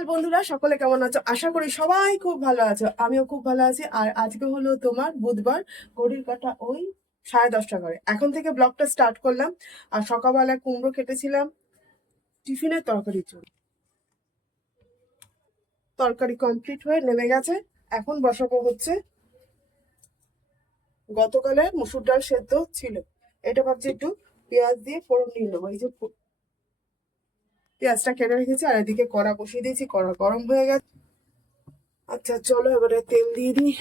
সকাল বন্ধুরা, সকলে কেমন আছো? আশা করি সবাই খুব ভালো আছো। আমিও খুব ভালো আছি। আর আজকে হলো তোমার বুধবার, ঘড়ির কাঁটা ওই 10:30 করে। এখন থেকে ব্লগটা স্টার্ট করলাম। আর সকালবেলায় কুমড়ো কেটেছিলাম টিফিনের তরকারির জন্য। তরকারি কমপ্লিট হয়ে নেমে গেছে। এখন বসাবো হচ্ছে গতকালের মুসুর ডাল সেদ্ধ ছিল, এটা ভাবছি একটু পেঁয়াজ দিয়ে ফোড়ন নিয়ে নেবো। এই যে পেঁয়াজটা কেটে রেখেছি, আর এদিকে কড়া বসিয়ে দিয়েছি, কড়া গরম হয়ে গেছে। আচ্ছা চলো এবারে তেল দিয়ে দিই।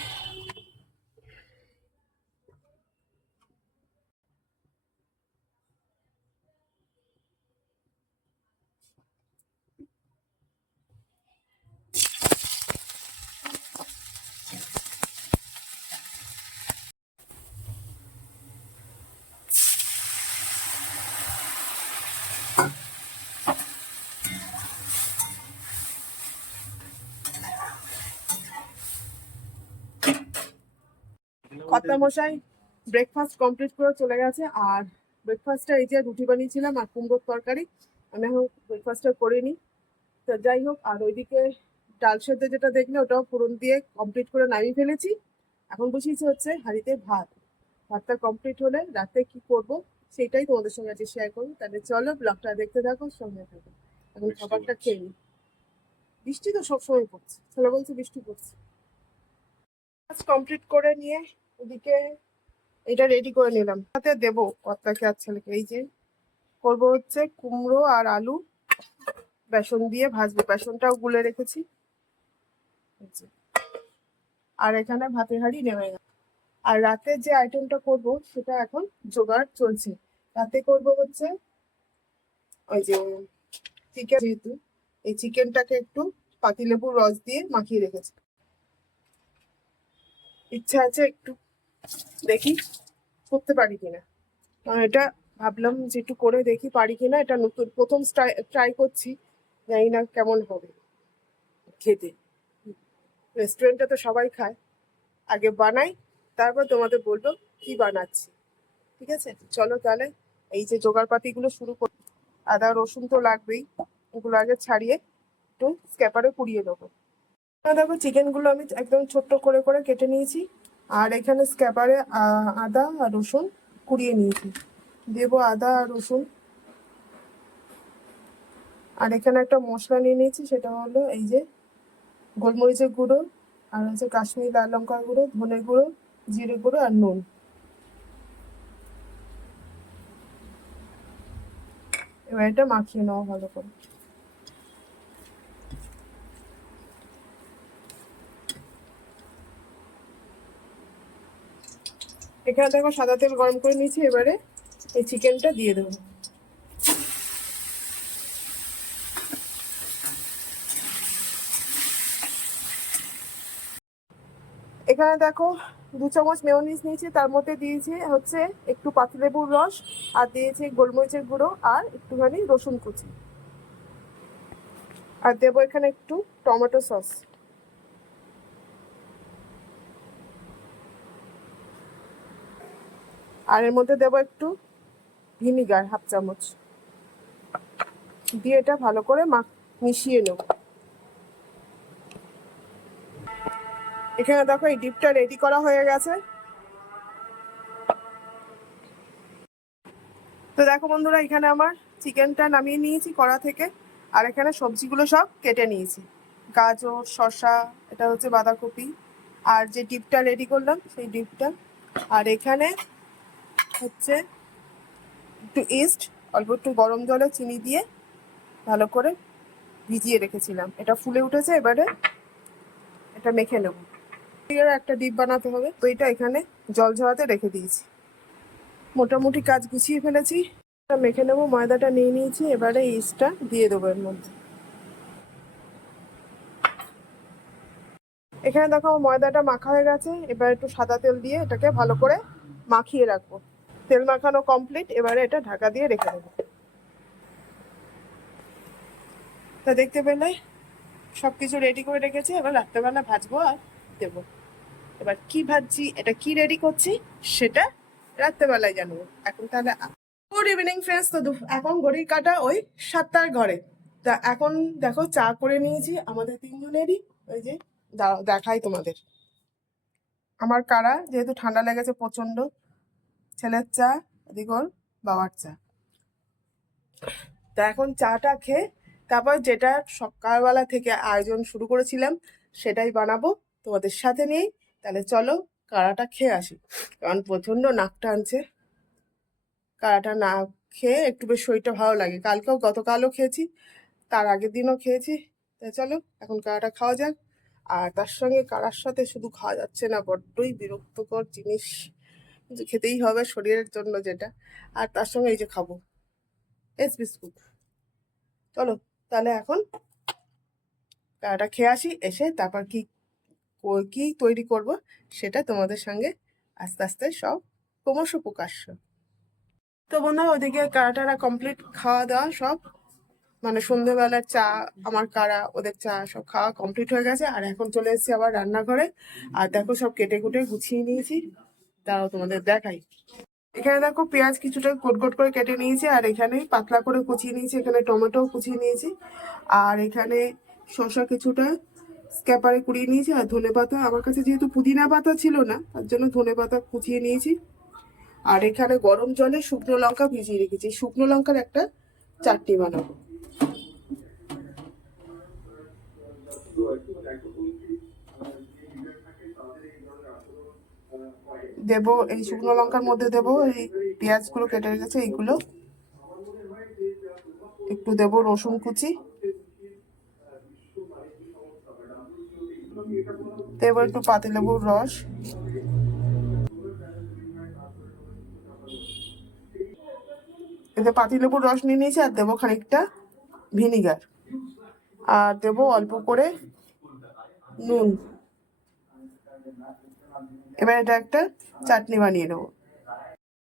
কর্তা মশাই ব্রেকফাস্ট কমপ্লিট করে চলে গেছে। আর ব্রেকফাস্টটা এই যে রুটি বানিয়েছিলাম আর কুমড়োর তরকারি, আমি এখন ব্রেকফাস্টটা করিনি। তো যাই হোক, আর ওইদিকে ডাল সেদ্ধ যেটা দেখলে ওটাও ফোড়ন দিয়ে কমপ্লিট করে নামিয়ে ফেলেছি। এখন বসিয়েছি হচ্ছে হাঁড়িতে ভাত। ভাতটা কমপ্লিট হলে রাতে কি করব সেটাই তোমাদের সঙ্গে আজকে শেয়ার করবো। তাহলে চলো ব্লগটা দেখতে থাকো, সঙ্গে থাকো। এখন খাবারটা খেয়ে নিই। বৃষ্টি তো সবসময় পড়ছে, ছেলে বলছে বৃষ্টি পড়ছে। কাজ কমপ্লিট করে নিয়ে ওদিকে এটা রেডি করে নিলাম। সাথে দেবো কর্তাকে আর ছেলেকে। এই যে করবো হচ্ছে কুমড়ো আর আলু বেসন দিয়ে ভাজবো, বেসনটাও গুলে রেখেছি। আর এখানে ভাতের হাঁড়ি নেমে গেছে। আর রাতে যে আইটেমটা করব সেটা এখন জোগাড় চলছে। রাতে করব হচ্ছে ওই যে চিকেন, যেহেতু এই চিকেনটাকে একটু পাতিলেবুর রস দিয়ে মাখিয়ে রেখেছি। ইচ্ছা আছে একটু, দেখি করতে পারি কিনা। কারণ এটা ভাবলাম যে একটু করে দেখি পারি কিনা। এটা নতুন প্রথম ট্রাই করছি, জানি না কেমন হবে খেতে। রেস্টুরেন্টে তো সবাই খায়, আগে বানাই তারপর তোমাদের বলবো কি বানাচ্ছি। ঠিক আছে, চলো তাহলে এই যে জোগাড়পাতিগুলো শুরু করি। আদা রসুন তো লাগবেই, এগুলো আগে ছাড়িয়ে একটু স্ক্যাপারে পুড়িয়ে দেবো। দেখো চিকেনগুলো আমি একদম ছোট্ট করে করে কেটে নিয়েছি। আর এখানে স্ক্যাপারে আদা আর রসুন কুড়িয়ে নিয়েছি, দেবো আদা আর রসুন। আর এখানে একটা মশলা নিয়ে নিয়েছি, সেটা হলো এই যে গোলমরিচের গুঁড়ো, আর হচ্ছে কাশ্মীরি লাল লঙ্কার গুঁড়ো, ধনে গুঁড়ো, জিরে গুঁড়ো আর নুন। এবার এটা মাখিয়ে নেওয়া ভালো করে। এখানে দেখো সাদা তেল গরম করে নিয়েছি, এবারে এই চিকেনটা দিয়ে দেবো। এখানে দেখো 2 চামচ মেয়োনিজ নিয়েছি, তার মধ্যে দিয়েছি হচ্ছে একটু পাতিলেবুর রস, আর দিয়েছি গোলমরিচের গুঁড়ো আর একটুখানি রসুন কুচি, আর দেবো এখানে একটু টমেটো সস। আর এর মধ্যে দেবো একটু ভিনিগার, 1/2 চামচ দিয়ে এটা ভালো করে মিশিয়ে নেব। এখানে দেখো এই ডিপটা রেডি করা হয়ে গেছে। তো দেখো বন্ধুরা, এখানে আমার চিকেনটা নামিয়ে নিয়েছি কড়া থেকে। আর এখানে সবজিগুলো সব কেটে নিয়েছি, গাজর, শসা, এটা হচ্ছে বাঁধাকপি, আর যে ডিপটা রেডি করলাম সেই ডিপটা। আর এখানে হচ্ছে একটু ইস্ট, অল্প একটু গরম জলে চিনি দিয়ে ভালো করে ভিজিয়ে রেখেছিলাম। এটা ফুলে উঠেছে, এবারে এটা মেখে নেব। একটা ডিপ বানাতে হবে, তো এটা এখানে জল ঝরাতে রেখে দিয়েছি। মোটামুটি কাজ গুছিয়ে ফেলেছি। মেখে নেবো, ময়দাটা নিয়ে নিয়েছি, এবারে ইস্টটা দিয়ে দেবো এর মধ্যে। এখানে দেখো ময়দাটা মাখা হয়ে গেছে, এবার একটু সাদা তেল দিয়ে এটাকে ভালো করে মাখিয়ে রাখবো। তেল মাখানো কমপ্লিট, এবারে এটা ঢাকা দিয়ে রেখে দেবো। তা দেখতে পেলে সবকিছু রেডি করে রেখেছি, এবার রাত্রেবেলা ভাজবো আর দেবো। এবার কি ভাজছি, এটা কি রেডি করছি সেটা রাত্রেবেলায় জানবো। এখন তাহলে গুড ইভিনিং ফ্রেন্ডস। তো এখন ঘড়ির কাঁটা ওই 7টার ঘরে। তা এখন দেখো চা করে নিয়েছি আমাদের তিনজনেরই। ওই যে দাঁড়াও দেখাই তোমাদের। আমার কারা, যেহেতু ঠান্ডা লেগেছে প্রচন্ড, ছেলের চা, এদিকে ওর বাবার চা। তা এখন চাটা খেয়ে তারপর যেটা সকালবেলা থেকে আয়োজন শুরু করেছিলাম সেটাই বানাবো তোমাদের সাথে নিয়েই। তাহলে চলো কাড়াটা খেয়ে আসি, কারণ প্রচন্ড নাক টানছে। কাড়াটা না খেয়ে একটু বেশ শরীরটা ভালো লাগে। গতকালও খেয়েছি, তার আগের দিনও খেয়েছি। তাই চলো এখন কাড়াটা খাওয়া যাক। আর তার সঙ্গে কাড়ার সাথে শুধু খাওয়া যাচ্ছে না, বড্ডই বিরক্তকর জিনিস, কিন্তু খেতেই হবে শরীরের জন্য যেটা। আর তার সঙ্গে এই যে খাবো এস বিস্কুট। চলো তাহলে এখন কাড়াটা খেয়ে আসি, এসে তারপর কি তৈরি করব সেটা তোমাদের সঙ্গে আস্তে আস্তে সব ক্রমশ প্রকাশ্য। তো বন্ধুরা ওদিকে কাড়াটারা কমপ্লিট, খাওয়া দাওয়া সব, মানে সন্ধ্যেবেলার চা, আমার কাড়া ওদের চা সব খাওয়া কমপ্লিট হয়ে গেছে। আর এখন চলে এসেছি আবার রান্নাঘরে। আর দেখো সব কেটে কুটে গুছিয়ে নিয়েছি, তাও তোমাদের দেখাই। এখানে দেখো পেঁয়াজ কিছুটা গোট গোট করে কেটে নিয়েছি, আর এখানে পাতলা করে কুচিয়ে নিয়েছি, এখানে টমেটো কুচিয়ে নিয়েছি, আর এখানে শসা কিছুটা স্ক্যাপারে কুড়িয়ে নিয়েছি, আর ধনেপাতা, আমার কাছে যেহেতু পুদিনা পাতা ছিল না তার জন্য ধনেপাতা কুচিয়ে নিয়েছি। আর এখানে গরম জলে শুকনো লঙ্কা ভিজিয়ে রেখেছি, শুকনো লঙ্কার একটা চাটনি বানাবো। দেবো এই শুকনো লঙ্কার মধ্যে দেবো এই পেঁয়াজগুলো কেটে রেখেছে এইগুলো, একটু দেবো রসুন কুচি, দেবো একটু পাতিলেবুর রস, এতে পাতিলেবুর রস নিয়ে নিয়েছি, আর দেবো খানিকটা ভিনিগার, আর দেবো অল্প করে নুন। এবার এটা একটা চাটনি বানিয়ে নেবো।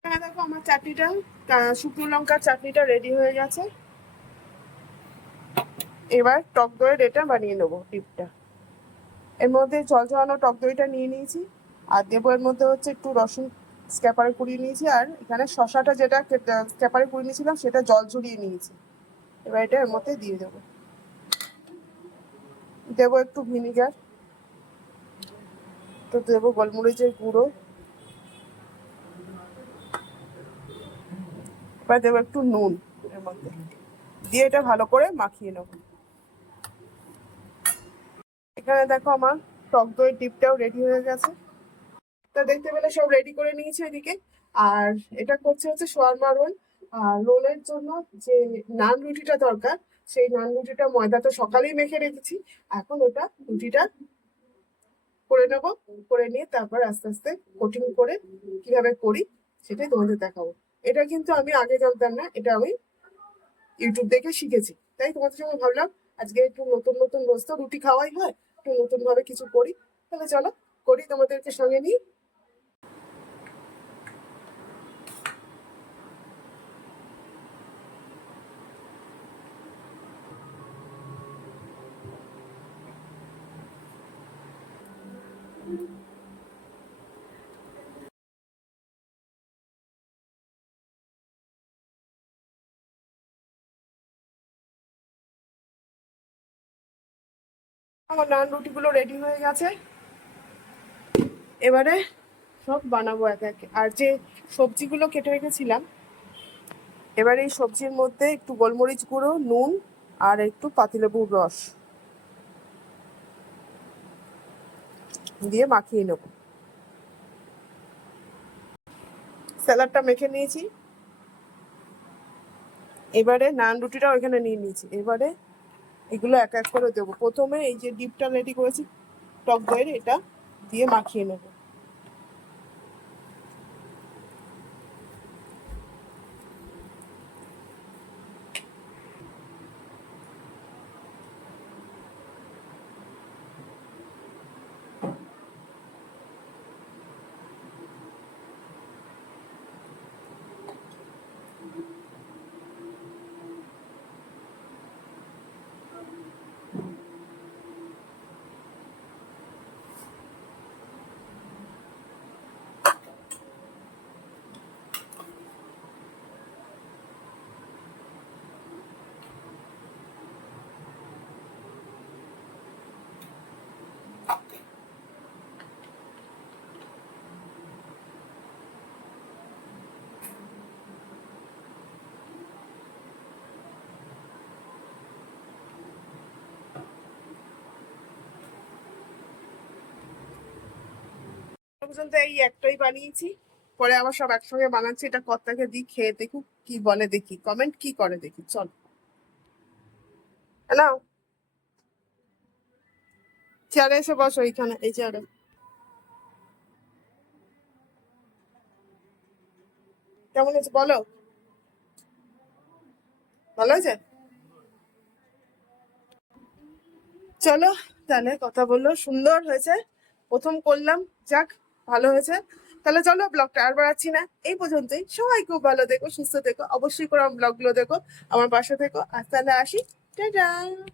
হ্যাঁ দেখো আমার চাটনিটা, শুকনো লঙ্কার চাটনিটা রেডি হয়ে গেছে। এবার টক দইয়ের এটা বানিয়ে নেবো ডিপটা। এর মধ্যে জল ঝরানো টক দইটা নিয়ে নিয়েছি, আর দেবো এর মধ্যে হচ্ছে একটু রসুন স্ক্যাপারে কুড়িয়ে নিয়েছি, আর এখানে শশাটা যেটা স্ক্যাপারে কুড়িয়ে নিয়েছিলাম সেটা জল ঝরিয়ে নিয়েছি। এবার এটা এর মধ্যে দিয়ে দেবো, দেবো একটু ভিনিগার, তো দেবো গোলমরিচের গুঁড়ো, এবার দেবো একটু নুন এর মধ্যে দিয়ে এটা ভালো করে মাখিয়ে নেবো। এখানে দেখো আমার টক দইয়ের ডিপটাও রেডি হয়ে গেছে। তা দেখতে পেলে সব রেডি করে নিয়েছি এদিকে। আর এটা করছে হচ্ছে শোয়ারমা রোল। আর রোলের জন্য যে নান রুটিটা দরকার, সেই নান রুটিটা ময়দা তো সকালেই মেখে রেখেছি, এখন ওটা রুটিটা করে নেব। করে নিয়ে তারপর আস্তে আস্তে কোটিং করে কিভাবে করি সেটাই তোমাদের দেখাবো। এটা কিন্তু আমি আগে জানতাম না, এটা আমি ইউটিউব দেখে শিখেছি, তাই তোমাদের সঙ্গে ভাবলাম আজকে একটু নতুন নতুন, রোজ তো রুটি খাওয়াই হয়, একটু নতুন ভাবে কিছু করি। তাহলে চলো করি, তোমাদেরকে সঙ্গে নিই। আমার নান রুটিগুলো রেডি হয়ে গেছে, এবারে সব বানাবো একে একে। আর যে সবজিগুলো কেটে রেখেছিলাম, এবারে এই সবজির মধ্যে একটু গোলমরিচ গুঁড়ো, নুন, আর একটু পাতিলেবুর রস দিয়ে মাখিয়ে নেব। স্যালাডটা মেখে নিয়েছি, এবারে নান রুটিটাও এখানে নিয়ে নিয়েছি। এবারে এগুলো এক এক করে দেবো। প্রথমে এই যে ডিপটা রেডি করেছি টক দইয়ের, এটা দিয়ে মাখিয়ে নেব। পর্যন্ত এই একটাই বানিয়েছি, পরে আবার সব একসঙ্গে বানাচ্ছি। এটা কর্তাকে দিই, খেয়ে দেখুক কি বলে, দেখি কমেন্ট কি করে দেখি। চল হ্যালো, চেয়ারে এসে বসো, এইখানে এই চেয়ারে। কেমন হয়েছে বলো, ভালো হয়েছে? চলো তাহলে, কথা বললো সুন্দর হয়েছে, প্রথম করলাম, যাক ভালো হয়েছে। তাহলে চলো, ব্লগটা আর বাড়াচ্ছি না, এই পর্যন্তই। সবাই খুব ভালো দেখো, সুস্থ দেখো, অবশ্যই করে আমার ব্লগগুলো দেখো, আমার পাশে থেকো। আর তাহলে আসি, টাটা।